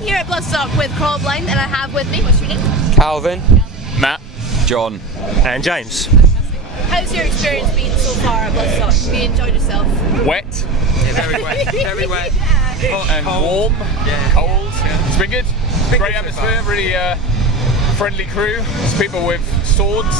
I'm here at Bloodstock with Crawlblind, and I have with me, what's your name? Calvin, Matt, John, and James. How's your experience been so far at Bloodstock? Have you enjoyed yourself? wet yeah, very wet, very wet. Hot and cold. warm, Yeah. cold. It's been good. Great good so atmosphere, far. really friendly crew. There's people with swords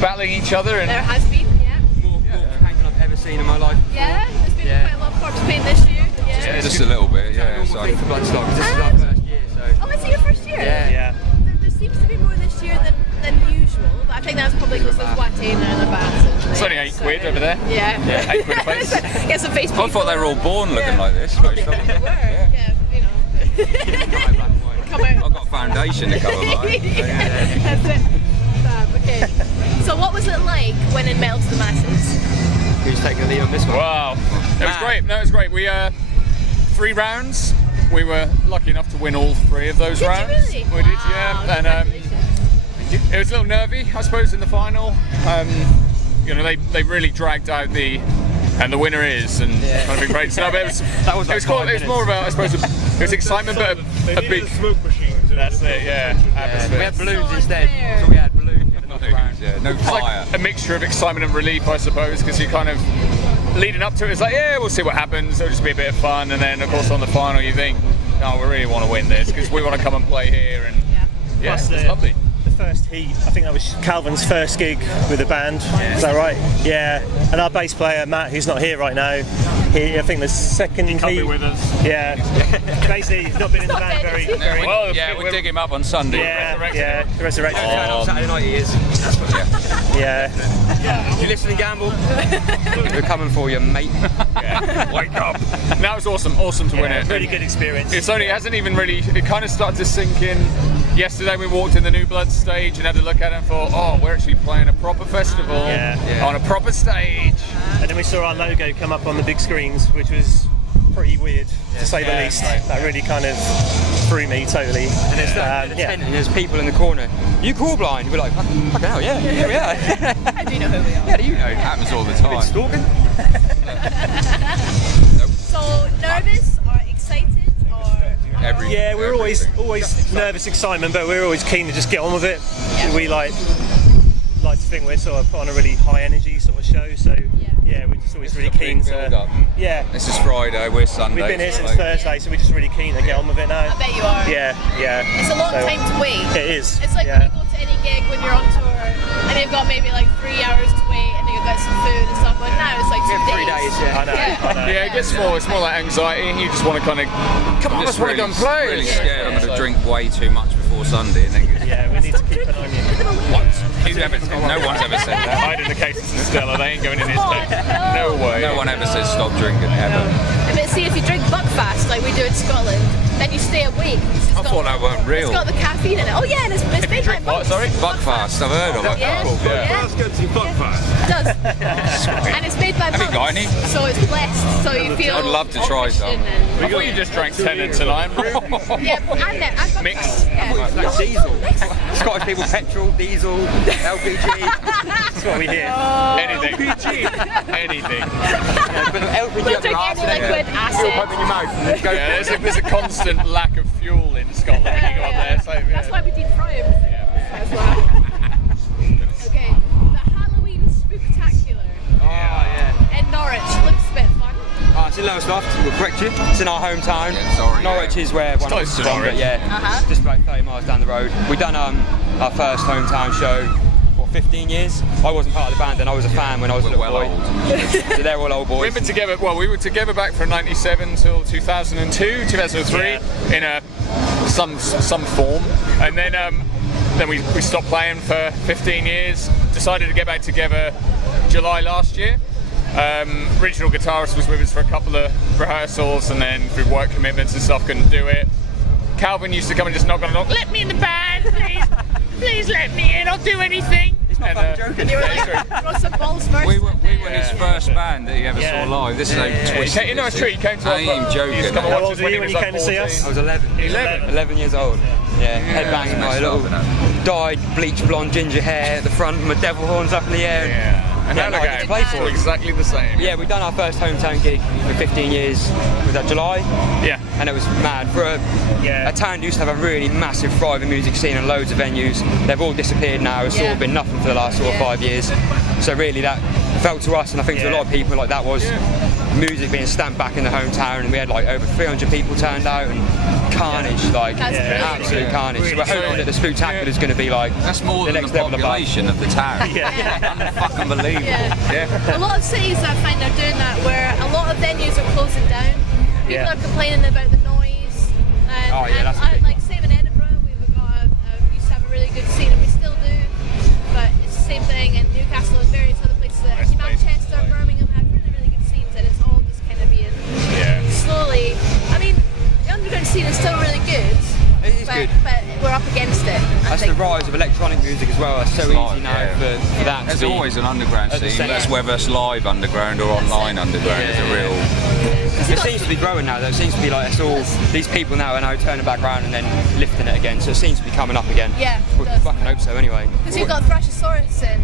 battling each other, and There has been, yeah. More painting I've ever seen in my life. Yeah, there's been Yeah. quite a lot of corpse paint this year. Yeah. just a little bit, yeah. Normal So thing for Bloodstock. This is our first year, so Oh, is it your first year? yeah. There seems to be more this year than usual, but I think that's probably because there's Watine and the baths. it's only £8 over there. Yeah. Yeah, £8 a place. Get some Facebook. I thought they were all born looking like this. Most of them. They were. Yeah, you know. Black and white. Come out. I've got foundation to cover mine. That's it. Fab, okay. So what was it like when in Mail to the Masses? Who's taking the lead on this one? Wow, it was great. No, it was great. We 3 rounds. We were lucky enough to win all 3 of those Did you rounds. really? We did, yeah. Wow, And congratulations. it was a little nervy, I suppose, in the final. You know, they really dragged out the winner is, and it's going to be great. So, no, but it was like it was cool. 5 It was more about, I suppose, it was excitement, but a big. That's it, yeah. Atmosphere. We had balloons So instead, unfair. so we had balloons in the round. Yeah, no It's fire. like a mixture of excitement and relief, I suppose, because you kind of leading up to it, it's like, yeah, we'll see what happens. It'll just be a bit of fun, and then of course on the final you think, no, we really want to win this because we want to come and play here, and yeah, Plus it's lovely. The first heat, I think that was Calvin's first gig with the band. Is that right? Yeah. And our bass player Matt, who's not here right now, I think the second heat. Can't be with us. Yeah. Basically, he's not been in the band very. Well, Yeah, we'll dig him up on Sunday. Yeah. Resurrection. Turn up Saturday night, he is. That's what, Yeah. If you listen to Gamble, we're coming for you, mate. Yeah, wake up. That was awesome to win it. Really good experience. It hasn't even really, it kind of started to sink in. Yesterday we walked in the New Blood stage and had to look at it and thought, oh, we're actually playing a proper festival on a proper stage. And then we saw our logo come up on the big screens, which was pretty weird, to say the least. right. That really kind of threw me totally. And there's the tent, and there's people in the corner. You Crawlblind? We're like, fucking hell, yeah, here we are. How do you know who we are? Yeah, do you know? It happens all the Been time. stalking? So nervous or excited or? Yeah, we're always nervous excitement, but we're always keen to just get on with it. Yeah. We like to think we're sort of put on a really high energy sort of show, so yeah, we're just always really keen to. Yeah. This is Friday, we're Sunday. We've been here since so- Thursday, so we're just really keen to get on with it now. I bet you are. Yeah. It's a long So- time to wait. It is. It's like when you go to any gig when you're on tour and you've got maybe like 3 hours to wait and then you've got some food and stuff. But now it's like 2 3 days, yeah. I know. Yeah, it gets more, it's more like anxiety. You just want to kind of, come on, I'm let's just want to go and play. really scared I'm going to drink way too much before Sunday and then Yeah, we need to keep an eye on you. no one's ever said that. Hide in the cases and Stella, they ain't going in his case. No way. No one ever says stop drinking ever. But see, if you drink Buckfast like we do in Scotland, then you stay awake. I thought that weren't real. It's got the caffeine in it. Oh yeah, and it's made by Drink what, monks. sorry? Buckfast, I've heard of it. Yeah, it does. And it's made by Have you got monks, any? so it's blessed, so you feel. I'd love to try some. I thought you just drank 10 and tonight. Yeah, I've got Mixed. Yeah. Like diesel. Scottish people, petrol, diesel, LPG. That's what we hear. Anything. Anything. But LPG Don't up your drink arse, any liquid Fuel acid. pump in your mouth. And then go Yeah, there's a constant lack of fuel in Scotland when you go up there. So, That's why we deep fry everything. That's why. Okay, the Halloween Spooktacular in Norwich looks a bit fun. It's in Lowestoft, we'll correct you. It's in our hometown. Yeah, sorry, Norwich is where one of close us to is from, Norwich. but yeah, Uh-huh. just about 30 miles down the road. We've done our first hometown show for 15 years. I wasn't part of the band then, I was a fan when I was a We're little well boy. old. So they're all old boys. we've been together, we were together back from 97 till 2002, 2003 in some form. And then we stopped playing for 15 years, decided to get back together July last year. Original guitarist was with us for a couple of rehearsals and then through work commitments and stuff couldn't do it. Calvin used to come and just knock on the door, let me in the band, please let me in, I'll do anything. He's not fucking joking. You were like, got some balls first. We were his first band that he ever Yeah. saw live. This is how twisted. You know, it's true, he came to I ain't us. joking. He used to come and How watch old us were when you he when was you like came to see 14. us? I was 11. 11. Years old. Yeah, headbanging, my little Messed up, dyed bleach blonde ginger hair at the front with my devil horns up in the air. Yeah. And Yeah, now I get to play for it. exactly the same. Yeah, we've done our first hometown gig for 15 years. Was that July? Yeah. And it was mad. For a town that used to have a really massive, thriving music scene and loads of venues, they've all disappeared now. It's sort of been nothing for the last sort of 5 years. So really that felt to us, and I think to a lot of people, like that was music being stamped back in the hometown, and we had like over 300 people turned out, and carnage, like absolute carnage. So we're hoping that the Spooktacular is going to be like That's more the than next the level above. population of the town. Unfucking believable. Yeah. A lot of cities I find are doing that, where a lot of venues are closing down. People are complaining about the noise. And, that's and like same in Edinburgh, we've got we used to have a really good scene, and we still do. But it's the same thing in Newcastle and various other places. Manchester, Birmingham have really, really good scenes, and it's all just kind of being slowly. I mean, the underground scene is still really good. It is good. But we're up against it. That's the rise of electronic music as well. It's so easy now for that There's to be. always an underground at the scene. centre. That's whether it's live underground or online underground. It's a real. It seems to be growing now though. It seems to be like it's all these people now are now turning back around and then lifting it again. So it seems to be coming up again. Yeah, We fucking hope so anyway. Because you've got Thrashosaurus in.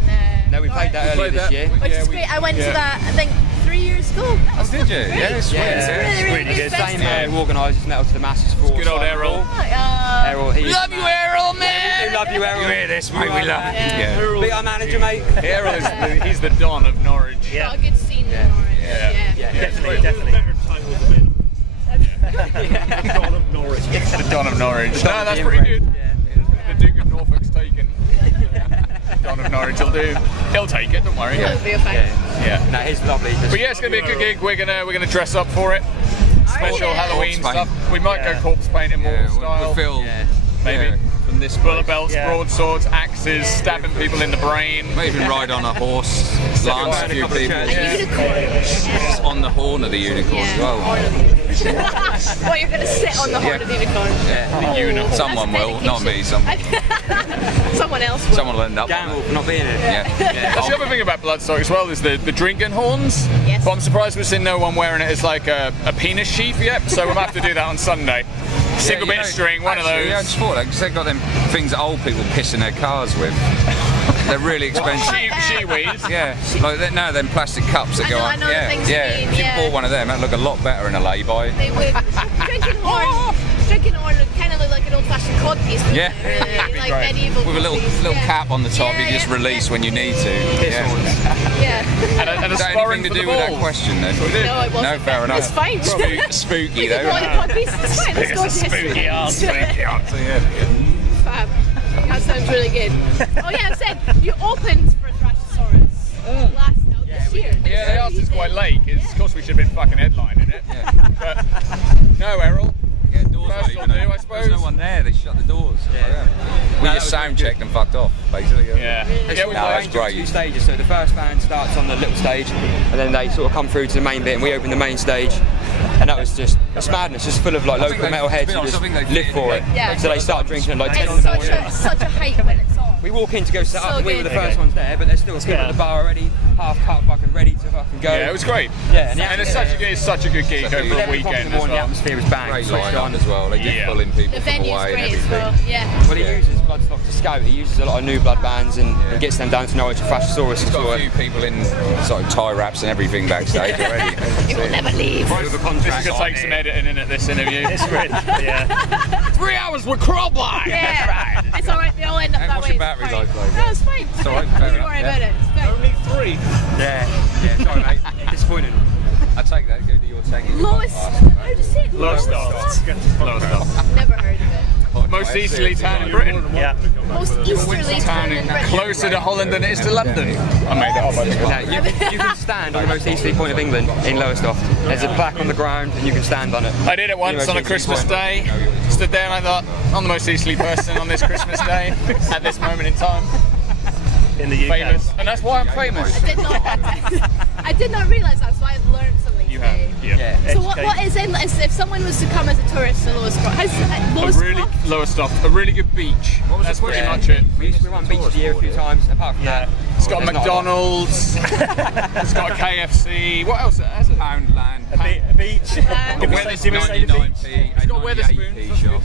No, we played that earlier this year. Which is great. I went to that, I think, 3 years ago. Oh, did you? Great. Yeah, it's sweet. It's a really, really good Same festival. who organises Metal to the Masses for Good old Errol. Errol, he Love you, Errol, man! We love you, Errol. You hear this, mate? We love it. Yeah. Be our manager, mate. Errol is he's the Don of Norwich. Got a good scene in Norwich. Yeah. Definitely. Don of Norwich. The Don of Norwich. No, that's pretty good. The Duke of Norfolk's taken. Don of Norwich will do. He'll take it. Don't worry. It'll be a fun. Yeah. No, he's lovely. But yeah, it's gonna be a good gig. We're gonna dress up for it. Special Halloween Corpse paint. stuff. We might go corpse paint in more style. We feel maybe. from this Bullet place. belts, broadswords, axes, stabbing people in the brain. Might even ride on a horse, lance a few people. It's on the horn of the unicorn as well. What, you're going to sit on the horn of the unicorn? Yeah. The unicorn. Someone will, not me. Someone Someone else will. will end up on Gamble it. for not being here. Yeah. That's the other thing about Bloodstock as well is the drinking horns. Yes. But I'm surprised we've seen no one wearing it as like a penis sheath yet. So we'll have to do that on Sunday. Single bit string, one of those. Yeah, I just thought that because they've got them things that old people piss in their cars with. They're really expensive. Shiwis. Yeah, like no, them plastic cups that I go know- on. I know the yeah, things you yeah. mean, If you yeah. bought one of them, that'd look a lot better in a lay-by. They would. Drinking horn would kind of look like an old-fashioned cod piece. Wouldn't Yeah. it, really? That'd be Like great. medieval With a little piece. little Yeah. cap on the top, Yeah, you just yeah. release when you need to. Yeah. Yeah. And a Is that sporran anything to for the do with that balls. question then? No, it wasn't. No, fair enough. It's fine. Spooky You can though. call it a cod piece. It's fine. Let's go It's a to spooky history. answer. So, yeah. Fab. That sounds really good. Oh yeah, I said you opened for Thrashosaurus this year. Yeah, they asked us quite late. Of course, we should have been fucking headlining it. But no, Errol. Yeah, doors First were will open. do, I There's suppose. no one there. They shut the doors. We that just was sound really checked and fucked off, basically. Yeah. It's Yeah, all we No, arranged that's in great. 2 stages. So the first band starts on the little stage, and then they sort of come through to the main bit, and we open the main stage. And that was just, it's madness, just full of like local think they- metalheads to be who honest, just I think they live fit for in it. Yeah. So they start drinking at like 10 in It's the morning. such a hype when it's on. We walk in to go set So up, and we were the good. first ones there, but there's still people at the bar already, half cut, fucking ready to fucking go. Yeah, it was great. Yeah, And it's such a good gig over the 11 o'clock in weekend the as morning, the well. atmosphere was bang, Great switched line on. on as well. They Yeah. keep pulling people The from venue's away and great as everything. well. Yeah. Well, he uses Bloodstock to scout. He uses a lot of new blood bands and gets them down to Norwich and Thrashosaurus. He's got a few people in sort of tie wraps and everything backstage already. It will never leave. With a This contract. is going to take some editing in at this interview. It's great. Yeah. 3 hours with Crawlblind! Yeah. It's alright, they all end up And that what's way. your battery It's fine. life like? No, it's fine. It's alright, fair Don't enough, worry yeah. about it. It's fine. Only 3. Yeah, sorry mate. Disappointed. I take that. Go do your thing. Lowest. How do you say it? Lowest Never heard of it. Most easterly town in Britain. Yeah. Most easterly town in Britain. Closer to Holland than it is to London. I made that up, I think. Yeah, you can stand on the most easterly point of England in Lowestoft. There's a plaque on the ground and you can stand on it. I did it once on a Christmas day. Stood there and I thought, I'm the most easterly person on this Christmas day at this moment in time. In the UK. Famous. And that's why I'm famous. I did not realise that, so I've learned something You today. have. Yeah. So what is in, if someone was to come as a tourist to Lowestoft, how's A Lowestoft? really Lowestoft, a really good beach. That's pretty Yeah. much it. We won Beach of the Year a few times. Apart from that, It's got a there's not a lot. McDonald's. It's got a KFC. What else has it? Poundland. A beach. And- Did we say the beach? 99p, It's got 98p Weatherspoons. shop.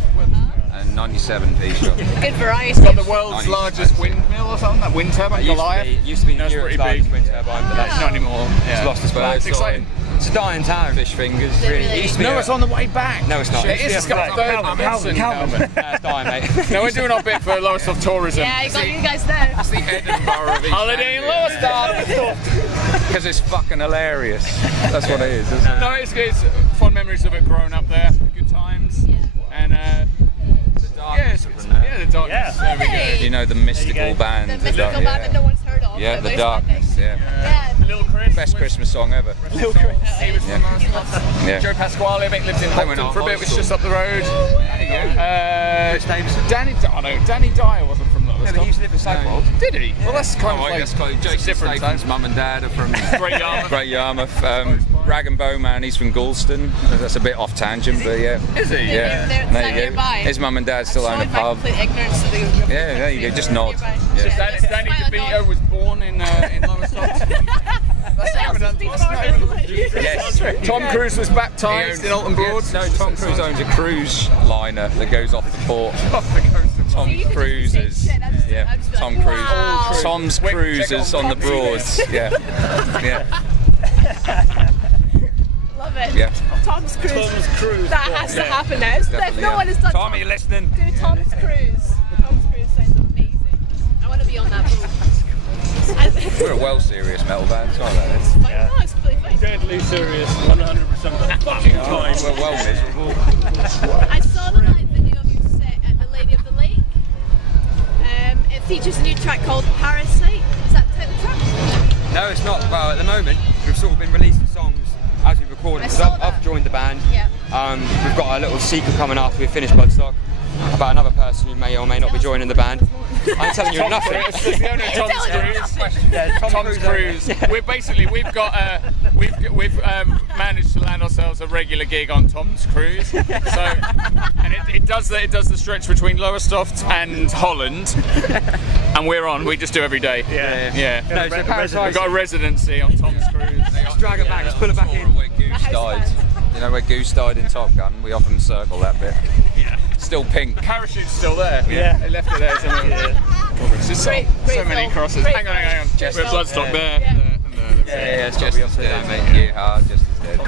And 97 T-shot. Good variety. It's got the world's 90s, largest that's it. windmill or something. That wind turbine, Goliath. Used to be That's Europe's pretty big. largest wind turbine, but that's Not anymore. it's lost its place. It's exciting. It's a dying town. Fish fingers. Really? It used to be No, a- it's on the way back. No, it's not. It is. It's got Calvin. No, it's dying, mate. No, we're doing our bit for Lowestoft tourism. Yeah, you got you guys there. It's the Edinburgh of East Holiday in Lowestoft. Because it's fucking hilarious. That's what it is, isn't it? No, it's good. It's fond memories of it growing up there. Good times. Yeah. And the darkness. Yeah. There we go. You know the mystical band. The mystical band that no one's heard of. Yeah, but the most darkness. Monday. Yeah. Yeah. Little Chris. Best Christmas song ever. Little Chris. He was from Yeah. Joe Pasquale, I think, lived in They went Hopton on for a bit, high was school. just up the road. Chris Davison. Danny Dyer wasn't from No, Lowestoft. but he used to live in Southwold. Did he? Well, that's kind of like That's quite Jason different. Statham's mum and dad are from Great Yarmouth. Great Yarmouth. Rag and Bowman, he's from Galston. That's a bit off tangent, but yeah. Is he? Yeah. They're There you go. nearby. His mum and dad still own a Showing my pub. complete ignorance to the Yeah, there you go. Just nod. Yeah. Danny DeVito was born in Lowestoft. That's not even Yes. Tom Cruise was baptised in Alton Broad. No, Tom Cruise owns a cruise liner that goes off the port. Tom you can Cruise just is, say shit, I'm just- yeah, I'm just like, Tom Cruise. wow. Tom's Wait, Cruises check on the Tom Cruise. Broads. Yeah, yeah, Love it. yeah. Tom's Cruise. Tom's Cruise. That has to happen now. If Definitely, no yeah. one has done Tom, are you listening? do Tom's Cruise. Tom's Cruise sounds amazing. I want to be on that boat. We're a well serious metal band, sorry about this. Fine. No, it's completely fine. Deadly serious, 100% fucking time. We're well miserable. I saw the live video of your set at the Lady of the Lake. It features a new track called Parasite. Is that the type of track? No, it's not. Well, at the moment, we've sort of been releasing songs as we record I it. saw I've that. joined the band. Yeah. We've got a little sequel coming after we finish Bloodstock about another person who may or may not be joining the band. I'm telling you nothing. It's the owner of Tom's Cruise. Yeah, Tom's Cruise. We've got we've managed to land ourselves a regular gig on Tom's Cruise. So, and it does the stretch between Lowestoft and Holland, and we're on. We just do every day. Yeah. No, so Parasite. We've got a residency on Tom's Cruise. Just drag it back, just pull it back in. Where Goose died. You know where Goose died in Top Gun? We often circle that bit. Yeah. Still pink. Parachute's still there. Yeah. They left it there somewhere. It's just Great so many film. crosses. Great Hang on. film. We're Bloodstock there. Yeah. Yeah, it's Just as dead, mate. Yeah, hard, just as dead.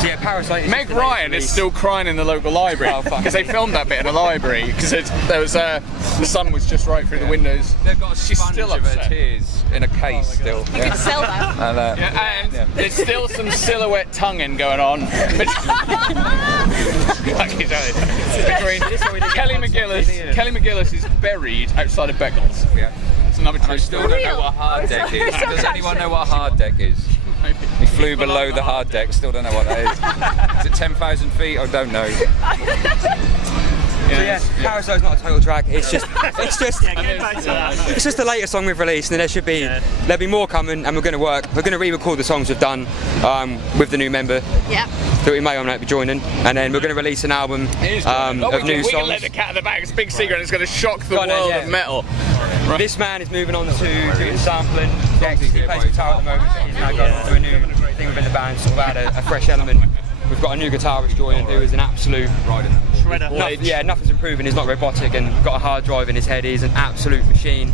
So yeah, Parasite. Meg Ryan is still crying in the local library Oh, fuck. because they filmed that bit in the library because there was the sun was just right through the windows. They've got a She's sponge still of her upset. tears in a case still. You could sell that. And, Yeah, and Yeah. there's still some silhouette tonguing going on. Between Kelly McGillis is buried outside of Beckles. yeah. It's another I true still story. don't know what hard deck is. So Does anyone know what hard deck is? We flew below the hard deck, still don't know what that is. Is it 10,000 feet? I don't know. So yeah, Parasite's not a total drag. It's just it's just the latest song we've released, and there'll be more coming, and we're going to re-record the songs we've done with the new member Yeah. that we may or may not be joining, and then we're going to release an album of new we can songs. let the cat in the bag. It's a big secret. And it's going to shock the Got it, world yeah. of metal. This man is moving on to doing sampling. He plays guitar at the moment. He's now going to do a new thing within the band, sort of add a fresh element. We've got a new guitarist joining who is an absolute Shredder. nothing's improving. He's not robotic and got a hard drive in his head. He's an absolute machine.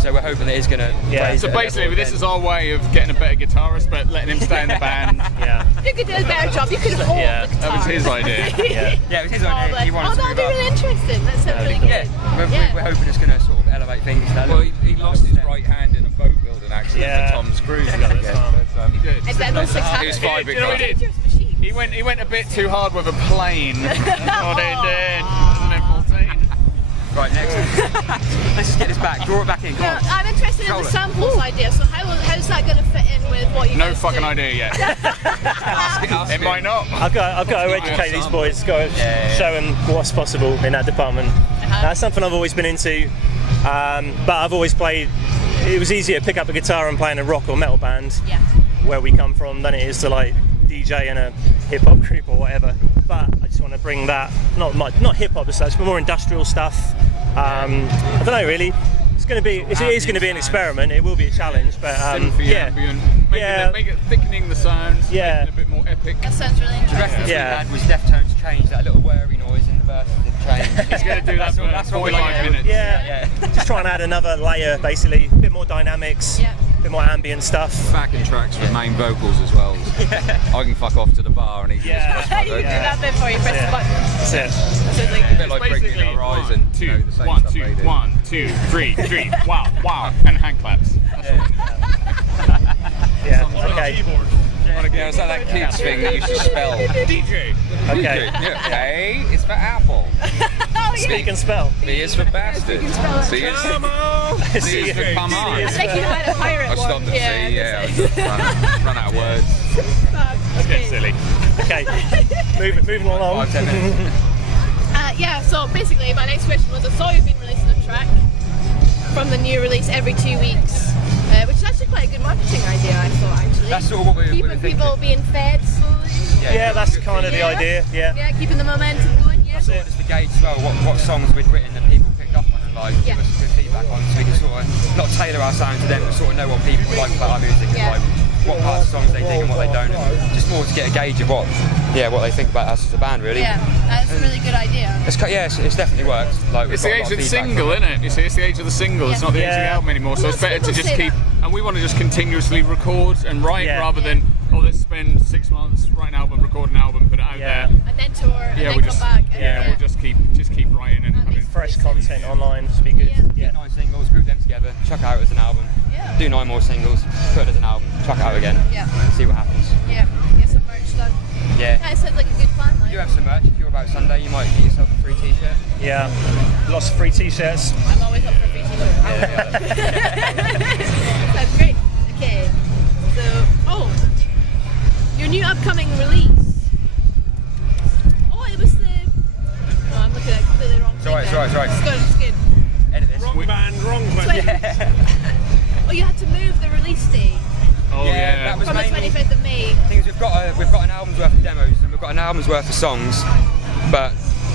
So we're hoping that he's going to. Yeah. So basically, this is our way of getting a better guitarist, but letting him stay in the band. Yeah. You could do a better job. You could hold Yeah. the guitar. That was his idea. Yeah, it was his idea. He wanted to that'd move be up. really interesting. That sounds really good. Yeah, we're hoping it's going to sort of elevate things. Well, he lost his right hand in a boat building accident Yeah. for Tom's Cruise. Is that not six He was hands? five big You know what he did? He went a bit too hard with a plane. That's what he did. Wasn't it 14? Right, next. Let's just get this back. Draw it back in. Come Now, on. I'm interested in the samples idea. So how's that going to fit in with what you No guys fucking do? idea yet. It might not. I've got to educate these boys, got to show them what's possible in that department. That's something I've always been into, but I've always played. It was easier to pick up a guitar and play in a rock or metal band Yeah. where we come from than it is to like DJ in a hip hop group or whatever. But I just want to bring that not hip hop as such, but more industrial stuff. I don't know really. It is going to be an experiment. It will be a challenge, but Make it thickening the sounds, Yeah. making it a bit more epic. That sounds really interesting. The rest of the Yeah. we had was Deftones change that little whirry noise in the verse to change. He's going to do that for that's what we 45 like. minutes. Yeah. Just try and add another layer, basically, a bit more dynamics, Yeah. a bit more ambient stuff. Backing tracks with main vocals as well. I can fuck off to the bar and he can just press my You do vocals. that bit before you press the button. That's it. So it's like, A bit like Bring Me the Horizon. One, two, you know, the same one, stuff two, they do. 1, 2, 3, 3. Wow, wow, and hand claps. Yeah. Okay. Yeah, it's like that kids thing that used to spell. DJ. Okay. A is for apple. oh, yeah. Speak and spell. B is for bastard. C is for come on. I think you had a pirate I one. stopped at Yeah, C, yeah. I that's just it. run out of words. That's getting silly. Okay. Moving along. 5-10 minutes. Yeah, so basically my next question was, I saw you've been releasing a track from the new release every 2 weeks, which is actually quite a good marketing idea, I thought, actually. That's sort of what we were Keeping thinking. people being fed slowly. Yeah, that's kind of the idea. Yeah. Yeah, keeping the momentum going, yeah. That's it, just to gauge as well what songs we'd written that people picked up on and like give us good feedback on, so we can sort of not tailor our sound to them, but sort of know what people like about our music Yeah. and like what parts of songs they dig and what they don't, and just more to get a gauge of what they think about us as a band, really. Yeah, that's a really good idea. It's definitely worked. Like, It's the age of the single, isn't it? You see, it's the age of the single. It's not the age of the Yeah. album anymore. So Well, it's better to people just say keep. that. And we want to just continuously record and write rather than let's spend 6 months, write an album, record an album, put it out there. And then tour, and Yeah, then we come just back. And we'll just keep writing and having. Fresh content online to be good. Yeah. 9 singles, group them together, chuck it out as an album. Yeah. Do 9 more singles, put it as an album, chuck it out again. Yeah. See what happens. Yeah, get some merch done. Yeah. It sounds like a good plan, You like. do have some merch. If you're about Sunday, you might get yourself a free t-shirt. Yeah. Lots of free t-shirts. I'm always up for a free t-shirt. That's great. Okay, so, your new upcoming release. Oh, it was the... No, I'm looking at completely wrong thing. It's alright. It's good, it's good. Edit this. Wrong band, wrong So, band. oh, you had to move the release date Oh Yeah, yeah. that was from the mainly- 25th of May. The thing is, we've got an album's worth of demos and we've got an album's worth of songs, but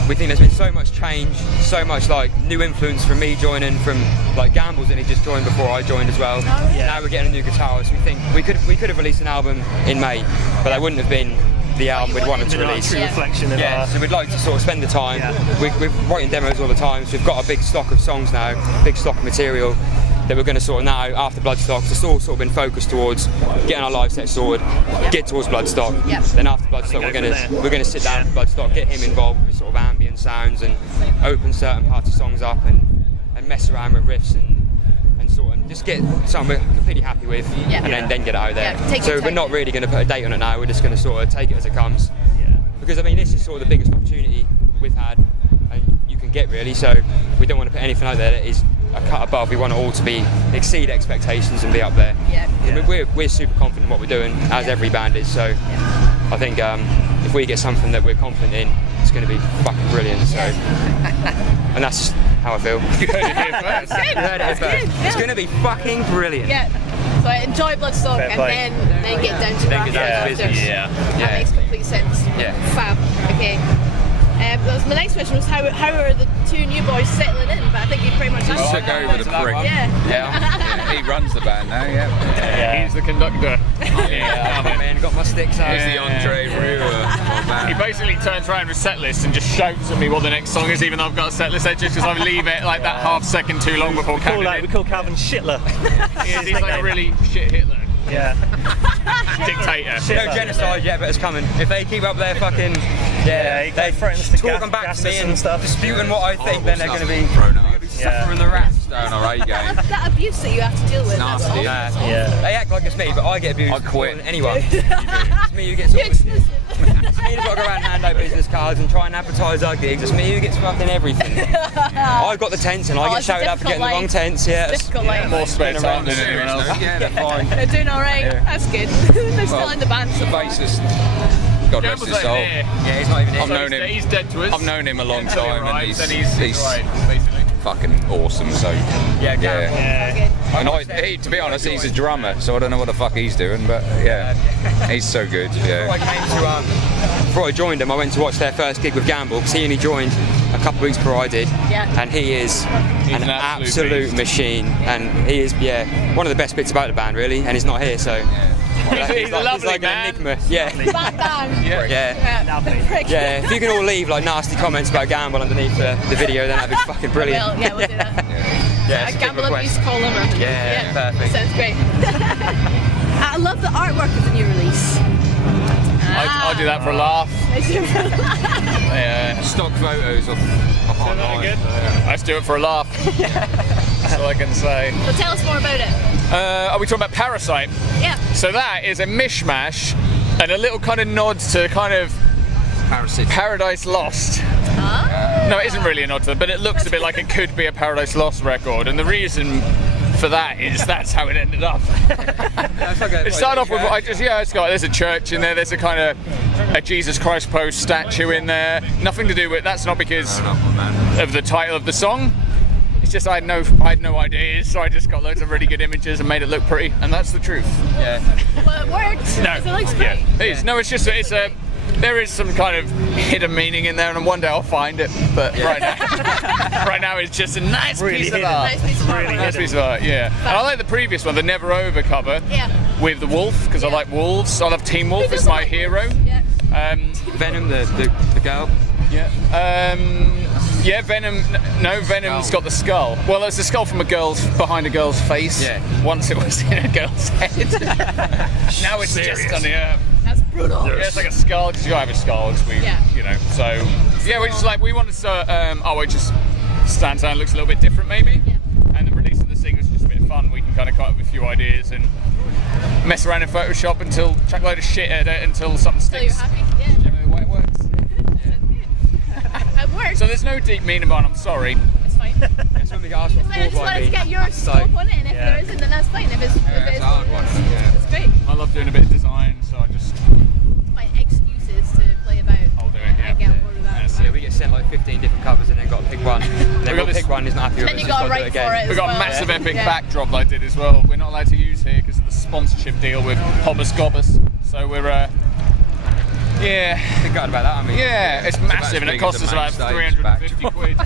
we think there's been so much change, so much like new influence from me joining, from like Gamble's and he just joined before I joined as well. Yeah. Now we're getting a new guitarist. We think we could have released an album in May, but that wouldn't have been the album we'd wanted to Been a release. true Yeah. reflection of Yeah, our... so we'd like to sort of spend the time. Yeah. We're writing demos all the time, so we've got a big stock of songs now, big stock of material that we're going to sort of now, after Bloodstock, it's all sort of been focused towards getting our live set sorted, get towards Bloodstock. Yeah. Then after Bloodstock, go from we're going to sit down with Bloodstock, get him involved with sort of ambient sounds and open certain parts of songs up and mess around with riffs and sort of just get something we're completely happy with, Yeah. and then get it out there. Yeah, take So your we're time. not really going to put a date on it now. We're just going to sort of take it as it comes. Yeah. Because I mean, this is sort of the biggest opportunity we've had, and you can get really. So we don't want to put anything out there that is a cut above. We want it all to be exceed expectations and be up there. Yeah. I mean, we're super confident in what we're doing, as every band is. So I think if we get something that we're confident in, it's going to be fucking brilliant. So, and that's how I feel. You heard it here first. Good. You heard it That's first. good. It's Yeah. going to be fucking brilliant. Yeah. So I enjoy Bloodstock Fair and play. then get down to Then get down that to business. Yeah. That Yeah. makes complete sense. Yeah. Fab. Okay. That was my next question was how are the two new boys settling in? But I think you pretty much Just answered took that. over the brick. Yeah. Yeah. He runs the band now, yeah. He's the conductor. Yeah, man, got my sticks out. He's the Andre Rieu. He basically turns around with set list and just shouts at me what the next song is, even though I've got a set list edges, because I leave it like that half second too long before counting We in. call Calvin Shitler. He's like a really shit Hitler. Yeah. Dictator. No genocide yet, but it's coming. If they keep up their fucking He they threatens to talking back gas to me us and stuff. disputing what I think, then they're going to be thrown out. suffering the wrath. Down our A game. That abuse that you have to deal with. Nasty. That's awful. Yeah. They act like it's me, but I get abused. I quit. more than anyone. It's me who gets You're exclusive. It's me who's got to go around and hand out business cards and try and advertise our gigs. It's me who gets fucking everything. I've got the tents and I get it's a shouted at for getting the difficult wrong life. tents. Yeah, it's- Difficult life. More spare time than anyone else. Yeah, they're fine. They're doing alright. That's good. They're still Well, in the band. The so far. bassist, God rest Gamble's his like soul. there. yeah, he's not even I've in. known him. He's dead to us. I've known him a long Until he time, and arrives, he's, then he's right, basically. fucking awesome. So Yeah, yeah. Okay. And to be honest, he's a drummer, so I don't know what the fuck he's doing, but yeah, he's so good. Before I Yeah. came to, before I joined them, I went to watch their first gig with Gamble because he only joined a couple of weeks before I did, Yeah. and he is He's an an absolute absolute beast. machine, and he is one of the best bits about the band really, and he's not here, so He's a lovely like man. an enigma. Yeah. Bad man. Yeah. Lovely. Yeah, if you can all leave like nasty comments about Gamble underneath the video, then that'd be fucking brilliant. We'll do that. Yeah, A it's a big Gamble request. abuse column. Yeah, perfect. Sounds great. I love the artwork of the new release. I'll do that for a laugh. Yeah. Stock photos of online. good? I just do it for a laugh. That's all I can say. So tell us more about it. Are we talking about Parasite? Yeah. So that is a mishmash and a little kind of nod to kind of Parasite. Paradise Lost. No, it isn't really a nod to it, but it looks a bit like it could be a Paradise Lost record, and the reason for that is that's how it ended up. It started off with there's a church in there, there's a kind of a Jesus Christ pose statue in there. Nothing to do with that's not because of the title of the song. It's just I had no ideas, so I just got loads of really good images and made it look pretty, and that's the truth. Yeah. Well, it worked. No, It looks great. it is. No, there is some kind of hidden meaning in there, and one day I'll find it. But right now it's just a nice Really piece of hidden. art. Nice piece of art. Nice piece of art, yeah. And I like the previous one, the Never Over cover with the wolf, because I like wolves. I love Team Wolf. It's my hero. Yeah. Venom, the girl. Yeah. Venom. No, Venom's got the skull. Well, there's the skull from behind a girl's face. Yeah. Once it was in a girl's head. Now it's just on the. That's brutal. Yeah, it's like a skull, because you gotta have a skull, because we wanted to, it just stands out and looks a little bit different maybe. Yeah. And the release of the single is just a bit of fun. We can kind of come up with a few ideas and mess around in Photoshop chuck a load of shit at it until something So you're sticks. happy? Yeah. Generally the way it works. It works. So there's no deep meaning behind, I'm sorry. It's fine. That's when we got asked for I just wanted to get your scope on it, and if there isn't, then that's fine. If it It's is, a hard one. Yeah. it's great. I love doing a bit of design, so I just Find excuses to play about. I'll do it, I get on board with that. Yes. Yeah, we get sent like 15 different covers and then got to pick one. And then got we'll this- pick one, he's not happy with Then it. you so got he's to got to write do it for again. it. We've got a massive epic backdrop that I did as well. We're not allowed to use here because of the sponsorship deal with Hobbus Gobbus. So we're, Big gutted about that, aren't we? yeah, it's massive and it big cost as us the about main stage 350 quid.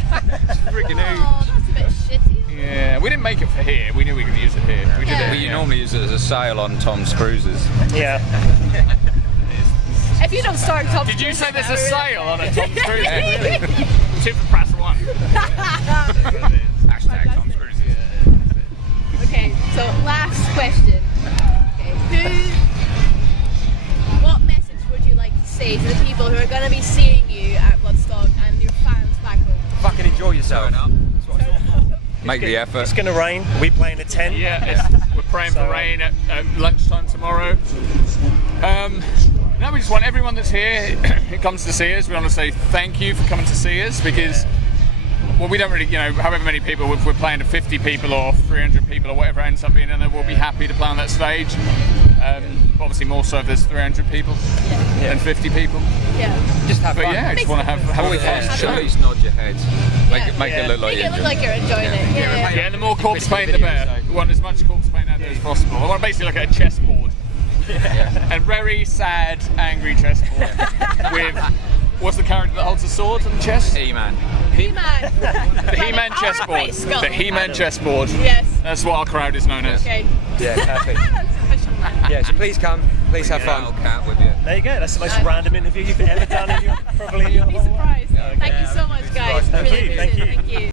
Freaking Oh, that's a bit shitty. Yeah, we didn't make it for here. We knew we could use it here. We did Yeah. it. We normally use it as a sail on Tom's cruises. Yeah. If you don't start top. Did you say there's a sale on a Tom's Cruise? Tip for press one. Hashtag Tom's cruises. Okay, so last question. Okay, what message would you like to say to the people who are going to be seeing you at Bloodstock and your fans back home? Fucking enjoy yourself. Make the effort. It's going to rain. We play in a tent. Yeah, we're praying for rain at lunchtime tomorrow. No, we just want everyone that's here who comes to see us, we want to say thank you for coming to see us, because we don't really, however many people, if we're playing to 50 people or 300 people or whatever it ends up being, and then we'll be happy to play on that stage. Obviously more so if there's 300 people than 50 people. Yeah. Just have But fun. yeah, I just want to have a Always fun at show. least nod your head. Make it look like Make you're it look like you're enjoying it. Yeah. Yeah, and the more corpse paint, the better. We want as much corpse paint out there as possible. I want to basically look at a chessboard. And very sad, angry chessboard. With, what's the character that holds the sword on the chest? He-Man. He-Man. The He-Man chessboard. The He-Man chessboard. Yes. That's what our crowd is known as. Okay. Yeah, perfect. That's official. Yeah, so please come, please have Little fun. cat with you. There you go. That's the most random interview you've ever done in your You'd be surprised. Thank you so much, guys. Thank Really you, thank appreciate it. you. Thank you.